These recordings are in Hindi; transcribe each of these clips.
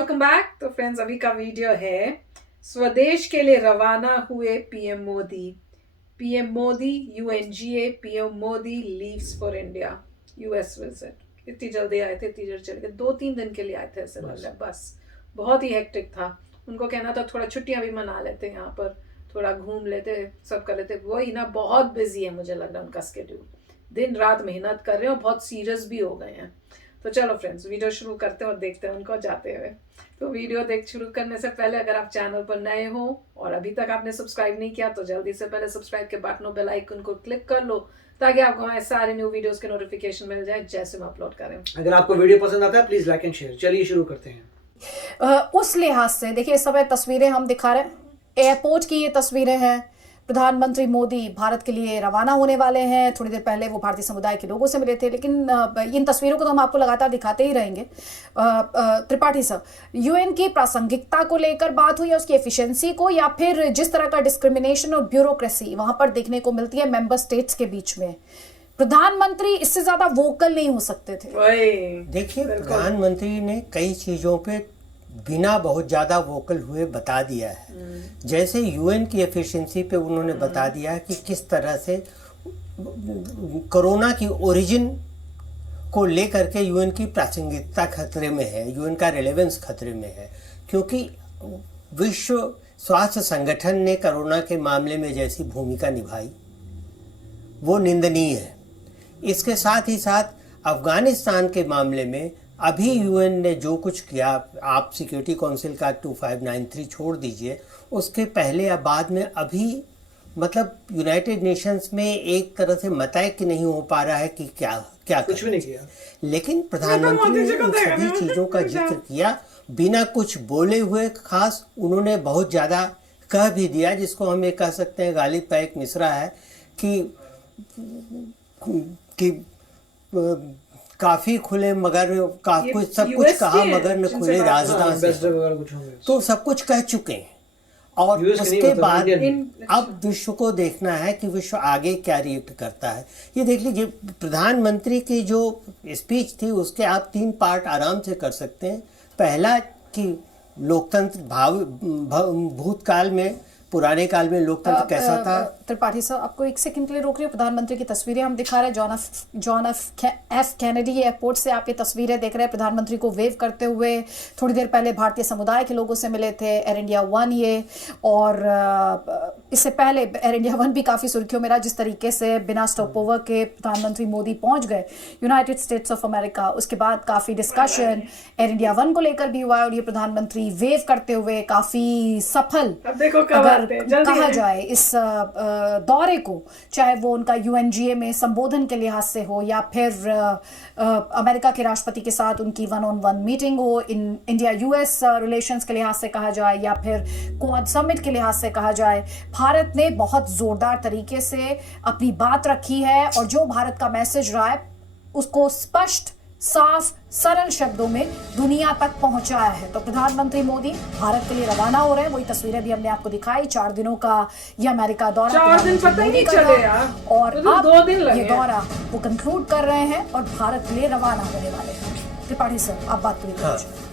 Welcome back. तो फ्रेंड्स, अभी का वीडियो है स्वदेश के लिए रवाना हुए PM Modi. PM Modi UNGA, PM Modi leaves for India US visit. इतनी जल्दी आए थे, इतनी जल्दी चले गए। 2-3 दिन के लिए आए थे, ऐसे लग रहा है। बस बहुत ही हेक्टिक था। उनको कहना था थोड़ा छुट्टियां भी मना लेते, यहाँ पर थोड़ा घूम लेते, सब कर लेते। वही ना, बहुत बिजी है मुझे लग रहा है उनका स्केड्यूल। दिन रात मेहनत कर रहे हैं और बहुत सीरियस भी हो गए हैं। तो चलो फ्रेंड्स, वीडियो शुरू करते हैं और देखते हैं उनको जाते हुए। तो वीडियो देख शुरू करने से पहले अगर आप चैनल पर नए हो और अभी तक आपने सब्सक्राइब नहीं किया तो जल्दी से पहले सब्सक्राइब के बटन और बेल आइकन को क्लिक कर लो, ताकि आपको हमारे सारे न्यू वीडियोस के नोटिफिकेशन मिल जाए जैसे हम अपलोड करें। अगर आपको वीडियो पसंद आता है प्लीज लाइक एंड शेयर। चलिए शुरू करते हैं। उस लिहाज से देखिए, इस समय तस्वीरें हम दिखा रहे हैं, एयरपोर्ट की ये तस्वीरें हैं। प्रधानमंत्री मोदी भारत के लिए रवाना होने वाले हैं। थोड़ी देर पहले वो भारतीय समुदाय के लोगों से मिले थे, लेकिन इन तस्वीरों को तो हम आपको लगातार दिखाते ही रहेंगे। त्रिपाठी सर, यूएन की प्रासंगिकता को लेकर बात हुई है, उसकी एफिशिएंसी को, या फिर जिस तरह का डिस्क्रिमिनेशन और ब्यूरोक्रेसी वहां पर देखने को मिलती है मेंबर स्टेट्स के बीच में, प्रधानमंत्री इससे ज्यादा वोकल नहीं हो सकते थे। देखिए, प्रधानमंत्री ने कई चीजों पे बिना बहुत ज़्यादा वोकल हुए बता दिया है। जैसे यूएन की एफिशिएंसी पे उन्होंने बता दिया है कि किस तरह से कोरोना की ओरिजिन को लेकर के यूएन की प्रासंगिकता खतरे में है, यूएन का रेलेवेंस खतरे में है, क्योंकि विश्व स्वास्थ्य संगठन ने कोरोना के मामले में जैसी भूमिका निभाई वो निंदनीय है। इसके साथ ही साथ अफगानिस्तान के मामले में अभी यूएन ने जो कुछ किया, आप सिक्योरिटी काउंसिल का 2593 छोड़ दीजिए, उसके पहले या बाद में अभी मतलब यूनाइटेड नेशंस में एक तरह से मतैक्य नहीं हो पा रहा है कि क्या क्या कुछ भी नहीं किया। लेकिन प्रधानमंत्री ने उन सभी चीज़ों का जिक्र किया बिना कुछ बोले हुए। खास उन्होंने बहुत ज़्यादा कह भी दिया, जिसको हम ये कह सकते हैं गालिब का एक मिसरा है कि काफी खुले मगर कुछ सब कुछ कहा मगर न खुले राजदान से। तो सब कुछ कह चुके हैं और उसके बाद अब विश्व को देखना है कि विश्व आगे क्या रिएक्ट करता है। ये देख लीजिए, प्रधानमंत्री की जो स्पीच थी उसके आप 3 पार्ट आराम से कर सकते हैं। पहला कि लोकतंत्र भूतकाल में, पुराने काल में लोकतंत्र कैसा था। त्रिपाठी साहब, आपको एक सेकंड के लिए रोक रही हूँ। प्रधानमंत्री की तस्वीरें हम दिखा रहे हैं जॉन एफ कैनेडी एयरपोर्ट से आप ये तस्वीरें देख रहे हैं। प्रधानमंत्री को वेव करते हुए थोड़ी देर पहले भारतीय समुदाय के लोगों से मिले थे। एयर इंडिया 1 ये, और इससे पहले एयर इंडिया 1 भी काफ़ी सुर्खियों में रहा, जिस तरीके से बिना स्टॉप ओवर के प्रधानमंत्री मोदी पहुंच गए यूनाइटेड स्टेट्स ऑफ अमेरिका। उसके बाद काफ़ी डिस्कशन एयर इंडिया 1 को लेकर भी हुआ है और ये प्रधानमंत्री वेव करते हुए काफ़ी सफल कहा जाए इस दौरे को, चाहे वो उनका यूएनजीए में संबोधन के लिहाज से हो या फिर अमेरिका के राष्ट्रपति के साथ उनकी 1-on-1 मीटिंग हो, इंडिया यूएस रिलेशंस के लिहाज से कहा जाए या फिर क्वाड समिट के लिहाज से कहा जाए। भारत ने बहुत जोरदार तरीके से अपनी बात रखी है और जो भारत का मैसेज रहा है उसको स्पष्ट, साफ, सरल शब्दों में दुनिया तक पहुंचाया है। तो प्रधानमंत्री मोदी भारत के लिए रवाना हो रहे हैं। वही तस्वीरें भी हमने आपको दिखाई। 4 दिनों का ये अमेरिका दौरा, 4 दिन पता ही नहीं चले यार, और तो अब 2 दिन लगे ये दौरा वो कंक्लूड कर रहे हैं और भारत के लिए रवाना होने वाले हैं। त्रिपाठी सर, आप बात पूरी करिए।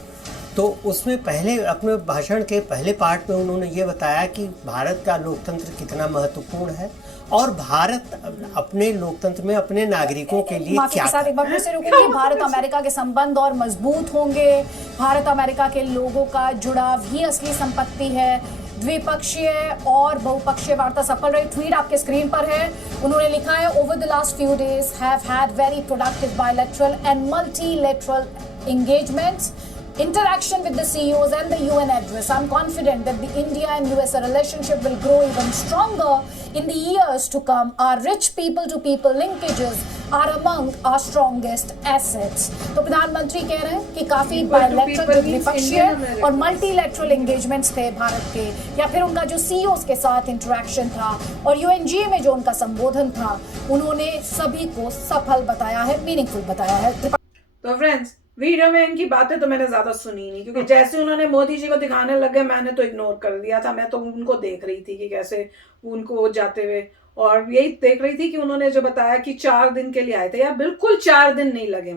तो उसमें पहले अपने भाषण के पहले पार्ट में उन्होंने ये बताया कि भारत का लोकतंत्र कितना महत्वपूर्ण है और भारत अपने लोकतंत्र में अपने नागरिकों के लिए क्या एक बार फिर से रुकूंगी। भारत अमेरिका के संबंध और मजबूत होंगे। भारत अमेरिका के लोगों का जुड़ाव ही असली संपत्ति है। द्विपक्षीय और बहुपक्षीय वार्ता सफल रही। ट्वीट आपके स्क्रीन पर है। उन्होंने लिखा है, over the last few days have had very productive bilateral and multilateral engagements, interaction with the CEOs and the UN address. I'm confident that the India and US relationship will grow even stronger in the years to come. Our rich people-to-people linkages are among our strongest assets. तो प्रधानमंत्री कह रहे हैं कि काफी बायलैटरल, द्विपक्षीय और मल्टीलैटरल एंगेजमेंट्स थे भारत के, या फिर उनका जो CEOs के साथ इंटरेक्शन था और UNGA में जो उनका संबोधन था, उन्होंने सभी को सफल बताया है, मीनिंगफुल बताया है। तो फ्रेंड्स, वीडियो में इनकी बातें तो मैंने ज्यादा सुनी नहीं, क्योंकि जैसे उन्होंने मोदी जी को दिखाने लग गए मैंने तो इग्नोर कर दिया था। मैं तो उनको देख रही थी कि कैसे उनको जाते हुए, और यही देख रही थी कि उन्होंने जो बताया कि 4 दिन के लिए आए थे, यार बिल्कुल 4 दिन नहीं लगे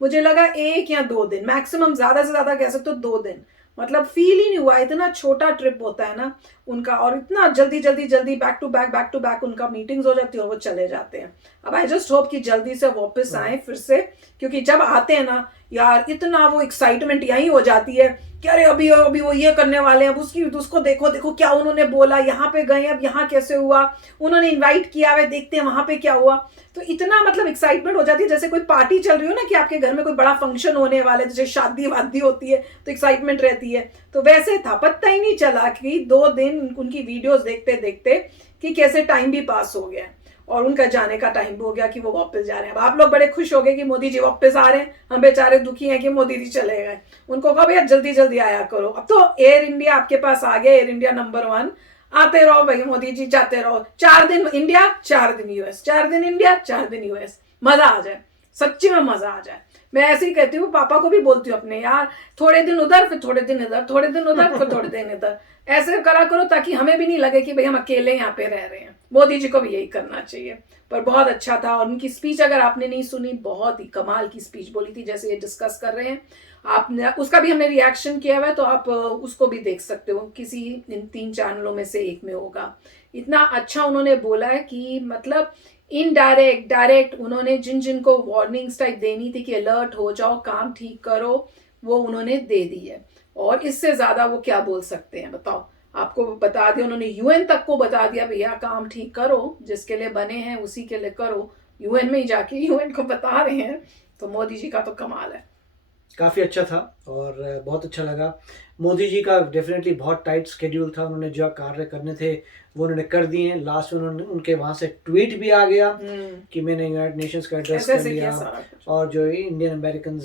मुझे लगा 1 या 2 दिन मैक्सिमम, ज्यादा से ज्यादा कह सकते हो 2 दिन। मतलब फील ही नहीं हुआ, इतना छोटा ट्रिप होता है ना उनका, और इतना जल्दी जल्दी जल्दी बैक टू बैक उनका मीटिंग्स हो जाती है और वो चले जाते हैं। अब आई जस्ट होप कि जल्दी से वापस आए फिर से, क्योंकि जब आते हैं ना यार इतना वो एक्साइटमेंट यही हो जाती है कि अरे अभी अभी वो ये करने वाले हैं, अब उसको देखो क्या उन्होंने बोला, यहाँ पे गए, अब यहाँ कैसे हुआ, उन्होंने इन्वाइट किया हुआ, देखते हैं वहां पे क्या हुआ। तो इतना मतलब एक्साइटमेंट हो जाती है जैसे कोई पार्टी चल रही हो ना, कि आपके घर में कोई बड़ा फंक्शन होने वाला है, जैसे शादी वादी होती है तो एक्साइटमेंट रहती है, तो वैसे था। पता ही नहीं चला कि 2 दिन उनकी वीडियोस देखते देखते कि कैसे टाइम भी पास हो गया और उनका जाने का टाइम भी हो गया कि वो वापस जा रहे हैं। अब आप लोग बड़े खुश हो गए कि मोदी जी वापस आ रहे हैं, हम बेचारे दुखी हैं कि मोदी जी चले गए। उनको कहो भैया जल्दी जल्दी आया करो। अब तो एयर इंडिया आपके पास आ गया, एयर इंडिया नंबर 1, आते रहो भाई मोदी जी, जाते रहो। 4 दिन इंडिया 4 दिन यूएस, 4 दिन इंडिया 4 दिन यूएस, मजा आ जाए, सच्ची में मजा आ जाए। मैं ऐसे ही कहती हूँ, पापा को भी बोलती हूँ अपने, यार थोड़े दिन उधर फिर थोड़े दिन इधर, थोड़े दिन उधर फिर थोड़े दिन इधर, ऐसे करा करो ताकि हमें भी नहीं लगे कि भाई हम अकेले यहाँ पे रह रहे हैं। मोदी जी को भी यही करना चाहिए। पर बहुत अच्छा था, और उनकी स्पीच अगर आपने नहीं सुनी, बहुत ही कमाल की स्पीच बोली थी, जैसे ये डिस्कस कर रहे हैं आपने, उसका भी हमने रिएक्शन किया हुआ है, तो आप उसको भी देख सकते हो, किसी इन 3 चैनलों में से एक में होगा। इतना अच्छा उन्होंने बोला है कि मतलब इनडायरेक्ट डायरेक्ट उन्होंने जिन जिन को वार्निंग्स टाइप देनी थी कि अलर्ट हो जाओ, काम ठीक करो, वो उन्होंने दे दी है। और इससे ज्यादा वो क्या बोल सकते हैं बताओ। आपको बता दिया उन्होंने, यूएन तक को बता दिया, भैया काम ठीक करो, जिसके लिए बने हैं उसी के लिए करो। यूएन में ही जाके यूएन को बता रहे हैं, तो मोदी जी का तो कमाल है। काफ़ी अच्छा था और बहुत अच्छा लगा। मोदी जी का डेफिनेटली बहुत टाइट स्केड्यूल था, उन्होंने जो कार्य करने थे वो उन्होंने कर दिए। लास्ट में उन्होंने उनके वहाँ से ट्वीट भी आ गया कि मैंने यूनाइटेड नेशंस का एड्रेस कर लिया, और जो इंडियन अमेरिकन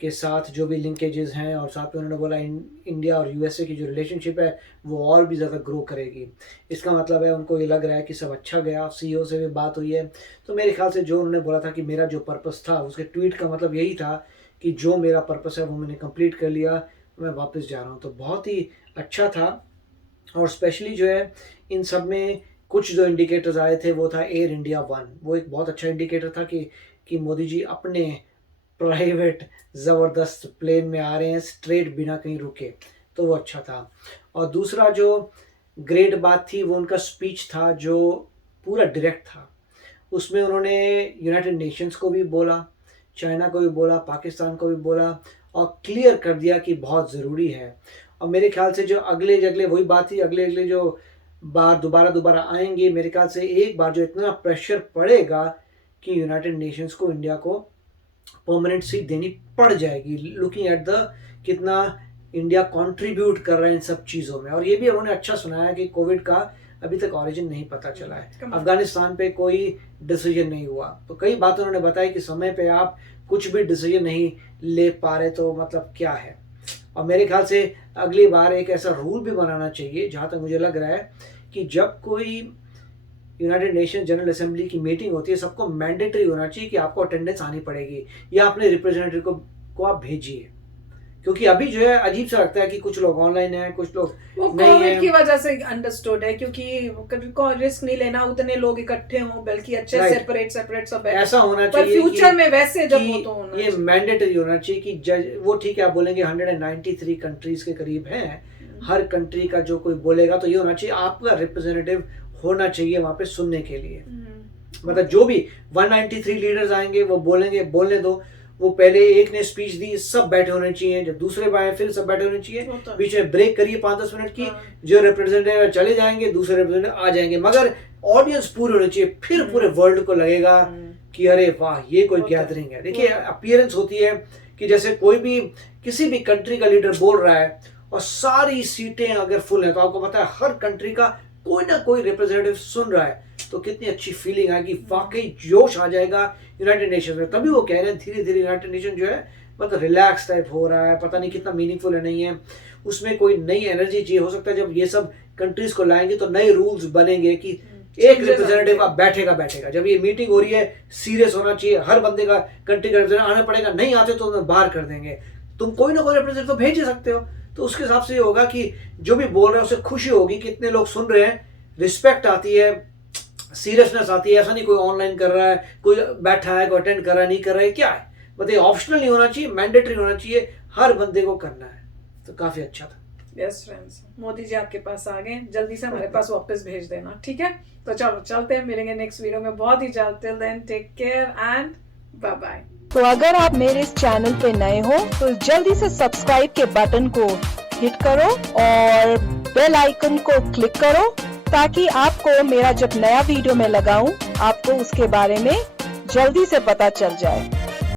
के साथ जो भी लिंकेजेस हैं, और साथ में उन्होंने बोला इंडिया और यूएसए की जो रिलेशनशिप है वो और भी ज़्यादा ग्रो करेगी। इसका मतलब है उनको ये लग रहा है कि सब अच्छा गया। सीईओ से भी बात हुई है, तो मेरे ख्याल से जो उन्होंने बोला था कि मेरा जो पर्पस था, उसके ट्वीट का मतलब यही था कि जो मेरा पर्पस है वो मैंने कंप्लीट कर लिया, मैं वापस जा रहा हूँ। तो बहुत ही अच्छा था। और स्पेशली जो है इन सब में कुछ जो इंडिकेटर्स आए थे वो था एयर इंडिया 1, वो एक बहुत अच्छा इंडिकेटर था कि मोदी जी अपने प्राइवेट ज़बरदस्त प्लेन में आ रहे हैं स्ट्रेट बिना कहीं रुके, तो वो अच्छा था। और दूसरा जो ग्रेट बात थी वो उनका स्पीच था, जो पूरा डायरेक्ट था। उसमें उन्होंने यूनाइटेड नेशंस को भी बोला, चाइना को भी बोला, पाकिस्तान को भी बोला, और क्लियर कर दिया कि बहुत ज़रूरी है। और मेरे ख्याल से जो अगले वही बात थी, अगले जो बार दोबारा आएंगे, मेरे ख्याल से एक बार जो इतना प्रेशर पड़ेगा कि यूनाइटेड नेशंस को इंडिया को परमानेंट सीट देनी पड़ जाएगी, लुकिंग एट द कितना इंडिया कंट्रीब्यूट कर रहा है इन सब चीज़ों में। और ये भी उन्होंने अच्छा सुनाया कि कोविड का अभी तक ऑरिजिन नहीं पता चला है, अफगानिस्तान पे कोई डिसीजन नहीं हुआ। तो कई बातें उन्होंने बताई कि समय पे आप कुछ भी डिसीजन नहीं ले पा रहे तो मतलब क्या है। और मेरे ख्याल से अगली बार एक ऐसा रूल भी बनाना चाहिए, जहाँ तक मुझे लग रहा है कि जब कोई यूनाइटेड नेशन जनरल असेंबली की मीटिंग होती है, सबको मैंडेटरी होना चाहिए कि आपको अटेंडेंस आनी पड़ेगी, या अपने रिप्रेजेंटेटिव को आप भेजिए। क्योंकि अभी जो है अजीब सा लगता है कि कुछ लोग ऑनलाइन हैं, कुछ लोग वो कोविड की वजह से अंडरस्टूड है, क्योंकि रिस्क नहीं लेना उतने लोग इकट्ठे हों, बल्कि अच्छे सेपरेट सब ऐसा होना चाहिए। फ्यूचर में वैसे जब हो तो होना ये मैंडेटरी होना चाहिए कि जज वो ठीक है, आप बोलेंगे 193 कंट्रीज के करीब हैं, हर कंट्री का जो कोई बोलेगा तो ये होना चाहिए आपका रिप्रेजेंटेटिव होना चाहिए वहां पे सुनने के लिए। मतलब जो भी 193 लीडर्स आएंगे वो बोलेंगे, बोलने दो। वो पहले एक ने स्पीच दी, सब बैठे होने चाहिए, जब दूसरे बार फिर सब बैठे होने चाहिए, बीच में ब्रेक करिए 5-10 मिनट की, जो रिप्रेजेंटेटिव चले जाएंगे, दूसरे रिप्रेजेंटेटिव आ जाएंगे, मगर ऑडियंस पूरी होनी चाहिए। फिर पूरे वर्ल्ड को लगेगा कि अरे वाह ये कोई गैदरिंग है। देखिए अपीयरेंस होती है कि जैसे कोई भी किसी भी कंट्री का लीडर बोल रहा है और सारी सीटें अगर फुल है, तो आपको पता है हर कंट्री का कोई ना कोई रिप्रेजेंटेटिव सुन रहा है, तो कितनी अच्छी फीलिंग आएगी, वाकई जोश आ जाएगा यूनाइटेड नेशन में। तभी वो कह रहे हैं धीरे धीरे यूनाइटेड नेशन जो है मतलब रिलैक्स टाइप हो रहा है, पता नहीं कितना मीनिंगफुल है, नहीं है, उसमें कोई नई एनर्जी चाहिए। हो सकता है जब ये सब कंट्रीज को लाएंगे तो नए रूल्स बनेंगे कि एक रिप्रेजेंटेटिव आप बैठेगा। जब ये मीटिंग हो रही है सीरियस होना चाहिए, हर बंदे का कंट्री का रिप्रेजेंटेटिव आना पड़ेगा, नहीं आते तो उन्हें बाहर कर देंगे। तुम कोई ना कोई रिप्रेजेंटेटिव तो भेज ही सकते हो। तो उसके हिसाब से ये होगा कि जो भी बोल रहे हैं उसे खुशी होगी कि इतने लोग सुन रहे हैं, रिस्पेक्ट आती है, सीरियसनेस आती है। ऐसा नहीं कोई ऑनलाइन कर रहा है, कोई बैठा है, कोई अटेंड कर रहा है, नहीं कर रहा है, क्या है बताइए। ऑप्शनल नहीं होना चाहिए, मैंडेटरी होना चाहिए, हर बंदे को करना है। तो काफी अच्छा था। यस फ्रेंड्स, मोदी जी आपके पास आ गए, जल्दी से हमारे पास वापस भेज देना, ठीक है। तो चलो चलते हैं, मिलेंगे नेक्स्ट वीडियो में बहुत ही जल्द। Till then take care and bye bye. तो अगर आप मेरे इस चैनल पे नए हो तो जल्दी से सब्सक्राइब के बटन को हिट करो और बेल आइकन को क्लिक करो ताकि आपको मेरा जब नया वीडियो मैं लगाऊं आपको उसके बारे में जल्दी से पता चल जाए।